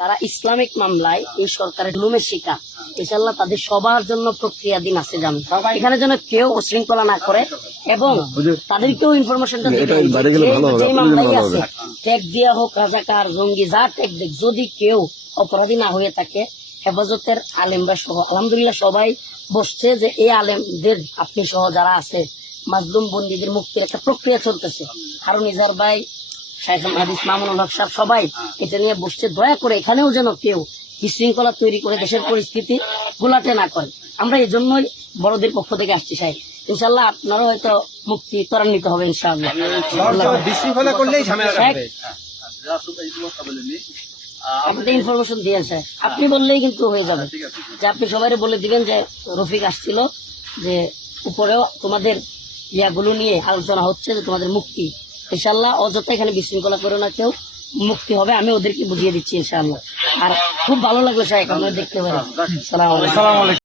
তারা ইসলামিক মামলায় এই সরকারের জুলুমের শিকার, ইনশাল্লাহ তাদের সবার জন্য প্রক্রিয়াধীন আছে জান। এখানে যেন কেউ উশৃঙ্খলা না করে এবং তাদেরকেও ইনফরমেশনটা দিবেন যে মামলাই আছে ট্যাগ দেওয়া হোক, রাজাকার, জঙ্গি, যা ট্যাগ দেখ, যদি কেউ অপরাধী না হয়ে থাকে, হেফাজতের আলেমরা সহ আলহামদুলিল্লাহ সবাই বসছে যে এই আলেমদের আপনি সহ যারা আছে মাজলুম বন্দীদের মুক্তির একটা প্রক্রিয়া চলতেছে। কারণ ইজার ভাই, শাইখ হাদিস মামুনুল হক সাহেব সবাই এটা নিয়ে বসছে। দয়া করে এখানেও যেন কেউ বিশৃঙ্খলা তৈরি করে দেশের পরিস্থিতি গোলাটে না করে। আমরা এই জন্যই বড়দের পক্ষ থেকে আসছি সাহেব, ইনশাল্লাহ আপনারও হয়তো মুক্তি ত্বরান্বিত হবে ইনশাআল্লাহ। বিশৃঙ্খলা করলেই ঝামেলা হবে। আপনি ইনফরমেশন দিয়েন স্যার, আপনি বললেই কিন্তু হয়ে যাবে যে আপনি সবাই বলে দিবেন যে রফিক আসছিল, যে উপরেও তোমাদের ইয়াগুলো নিয়ে আলোচনা হচ্ছে যে তোমাদের মুক্তি, ইনশাল্লাহ অযথা এখানে বিশৃঙ্খলা করো না, কেউ মুক্তি হবে, আমি ওদেরকে বুঝিয়ে দিচ্ছি ইনশাআল্লাহ। আর খুব ভালো লাগলো সাহেব আপনারা দেখতে পারেন। সালাম আলাইকুম।